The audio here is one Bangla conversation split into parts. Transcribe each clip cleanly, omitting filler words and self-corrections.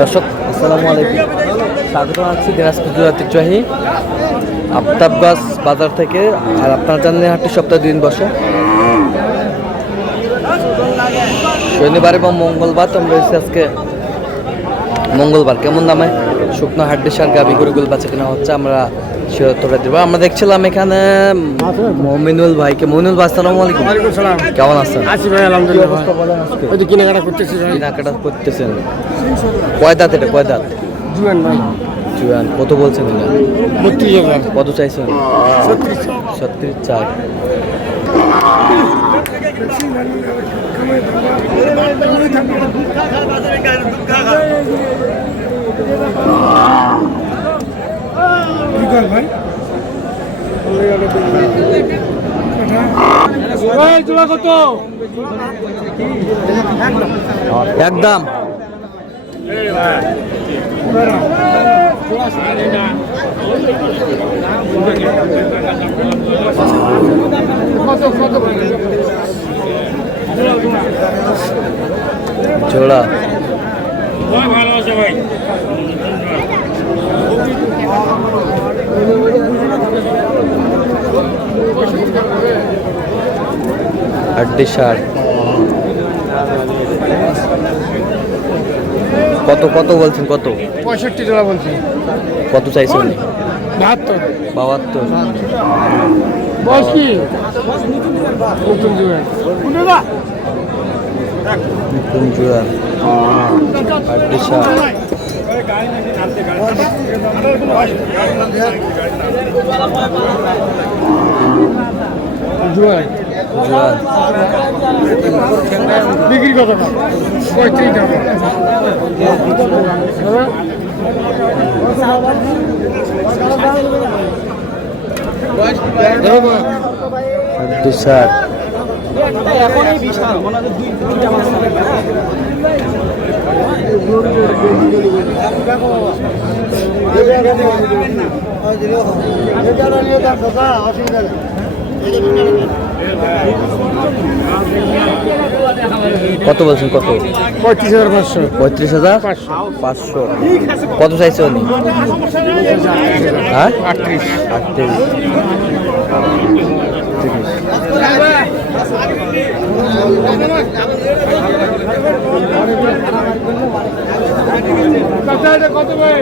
দর্শক আসসালামু আলাইকুম, স্বাগত জানাচ্ছি দিনাজপুর জেলার ঐতিহ্যবাহী আফতাবগঞ্জ বাজার থেকে। আর আপনার জানেন হাটটি সপ্তাহে 2 দিন বসে, শনিবার এবং মঙ্গলবার। তো আমরা রয়েছি আজকে মঙ্গলবার। কেমন দামে শুকনো হাড্ডি সার গাভি গরুগুলো বাচ্চা কেনা হচ্ছে আমরা সেটা দেবো। আমরা দেখছিলাম এখানে মমিনুল ভাইকে। মমিনুল ভাই আসসালামু আলাইকুম। কেমন আছেন? আছি ভাই আলহামদুলিল্লাহ। ওই তো কেনাকাটা করতেছি। কেনাকাটা করতেছেন? কয় দাঁত এটা? কয় দাঁত? জুয়ান ভাই। জুয়ান। কত বলছেন এটা? 32,000। কত চাইছেন? 36,000। একদম জোড়া ভালো আছে ভাই। হাড্ডি সার কত কত বলছেন? কত? 65 জোড়া বলছি। কত চাইছেন? 72। 72। বয়স কি? নতুন জোড়া। নতুন জোড়া হাড্ডি সার। জোড়া বিক্রি কত? 35 টাকা। হাড্ডি সার কত বলছেন? কত? 35,500। 35,500। কত চাইছে উনি? হ্যাঁ, 38। 38। কত ভাই?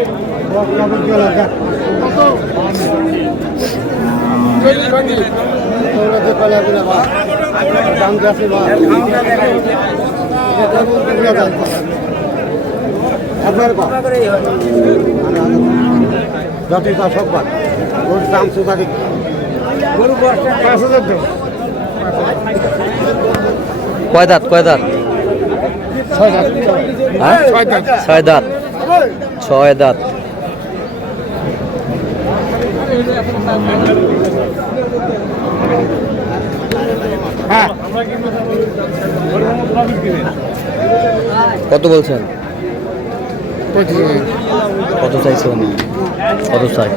কয় দাঁত? কয় দাঁত? 6 দাঁত। হ্যাঁ, 6 দাঁত। 6 দাঁত। হ্যাঁ। কত বলছেন? 35,000। কত চাইছে উনি? কত চাই?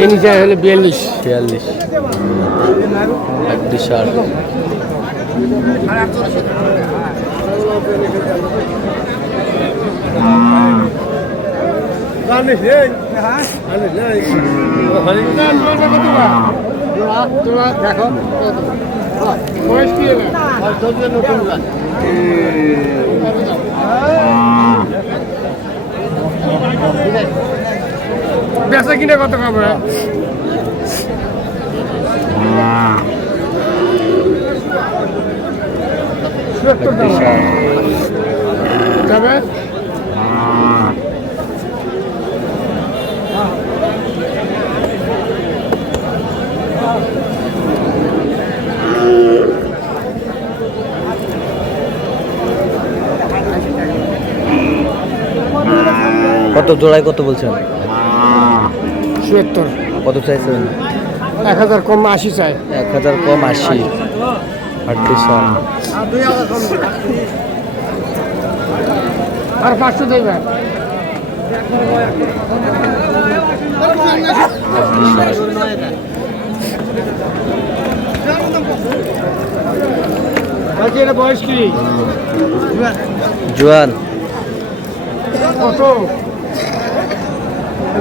এই নিচে হলে 42। 42। হাড্ডি সার দেখো বয়স কি? বেচা কিনে কত খাবে? যাবে কত জোড়ায়? কত বলছেন? 77। কত চাইছেন? 1000 কম 80 চাই। 1000 কম 80। হাড্ডি সার আর 500 দেবেন। বাকি এটা বয়স কি জোয়ান। কত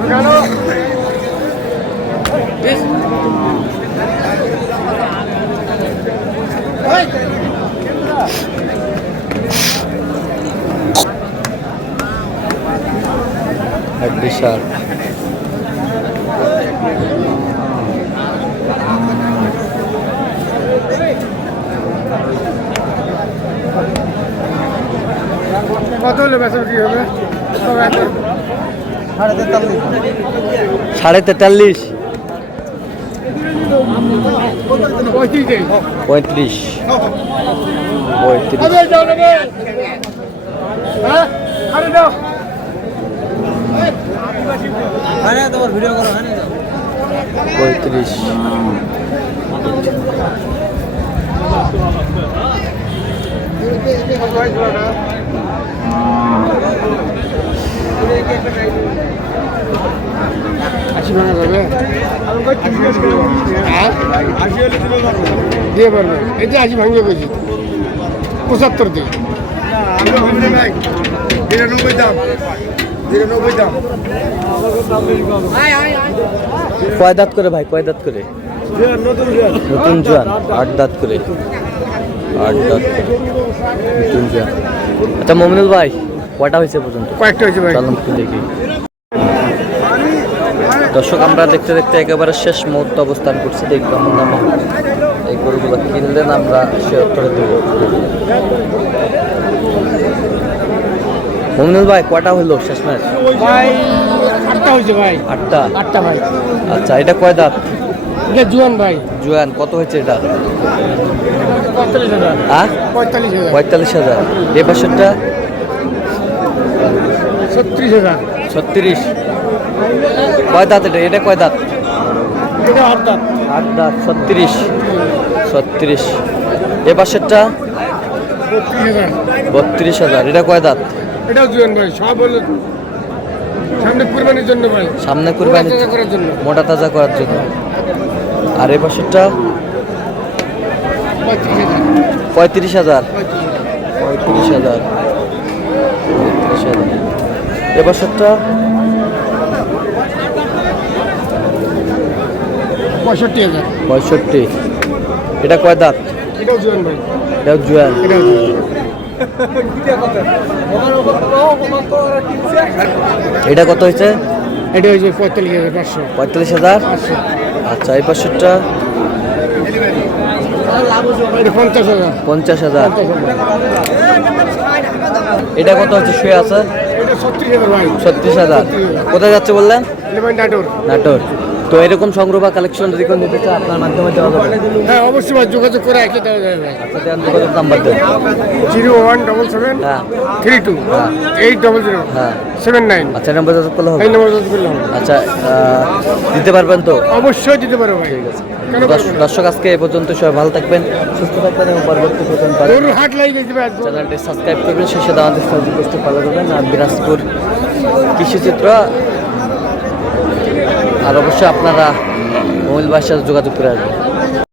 কেন হাড্ডি সার। কত হলে বেচা কি হবে সাড়ে তেতাল্লিশ। 35 পঁয়ত্রিশ। হ্যাঁ আরে দাও পঁয়ত্রিশ। আশি ভাঙা যাবে দিয়ে পারবে এতে আশি ভাঙবে বলছি 75 দিয়ে 93 দাম 93 দাম। কয় দাঁত করে ভাই, কয় দাঁত করে? নতুন জোয়ান 8 দাঁত করে। 8 দাঁত করে নতুন জোয়ান। আচ্ছা মমিনুল ভাই কয়টা হয়েছে পর্যন্ত? কয়েকটা হয়েছে ভাই চলুন একটু দেখি। দর্শক আমরা দেখতে দেখতে একেবারে শেষ মুহূর্তে অবস্থান করছি। দেখবো কেমন দামে এই গরুগুলো কিনলেন আমরা সে উত্তরে দেবো। মমিনুল ভাই কয়টা হলো শেষ ম্যাচ? ভাই 8টা হয়েছে ভাই 8টা। 8টা ভাই আচ্ছা এটা কয় দাঁত? এটা জুয়ান ভাই জোয়ান কত হয়েছে এটা? 45,000 হ্যাঁ 45,000 45,000। এ পাশেরটা 36,000 36। কয় দাঁত এটা? এটা কয় দাঁত? এটা 8 দাঁত 8 দাঁত 36। 36। এ পাশেরটা 32,000 32,000। এটা কয় দাঁত? এটাও জুয়ান ভাই সব হলো সামনে কুরবানির জন্য ভাই সামনে কুরবানি মোটা তাজা করার জন্য মোটা তাজা করার জন্য। আর এই পাশেরটা 35,000 35,000। 35,000। এ পাশেরটা 65,000 65। এটা কয় দাঁত? এটাও জুয়ান ভাই এটাও জোয়ান। এটাও জুয়ান। এটা কত হয়েছে? এটা হয়েছে 45,500 45,000। আচ্ছা এই পাশেরটা এটা 50,000 50,000। এটা কত হচ্ছে শুয়ে আছে? এটা 36,000 ভাই 36,000। কোথায় যাচ্ছে বললেন? লেমন নাটোর নাটোর। তো এরকম সংগ্রহ বা কালেকশন যদি কেউ নিতে চায় আপনার মাধ্যমে দেওয়া যাবে? হ্যাঁ অবশ্যই ভাই যোগাযোগ করে একে দেওয়া যাবে ভাই আচ্ছা দেন যোগাযোগ নাম্বার দেন। 0177 হ্যাঁ 32 800 হ্যাঁ 79 আচ্ছা নাম্বার যোগাযোগ করলে হবে? এই নম্বর যোগাযোগ করলাম আচ্ছা দিতে পারবেন তো? অবশ্যই দিতে পারো ভাই ঠিক আছে। কেন পারবো না? দর্শক আজকে এই পর্যন্ত সবাই ভালো থাকবেন, সুস্থ থাকবেন এবং পরবর্তী পর্যন্ত গরুর হাট লাগিয়ে দিতে পারবো চ্যানেলটি সাবস্ক্রাইব করবেন। শেষে দাওয়াতের সাহায্য ভালো করবেন। আর দিনাজপুর কৃষিচিত্র আর অবশ্যই আপনারা মোবাইল ভাইয়ের সাথে যোগাযোগ করে আসবেন।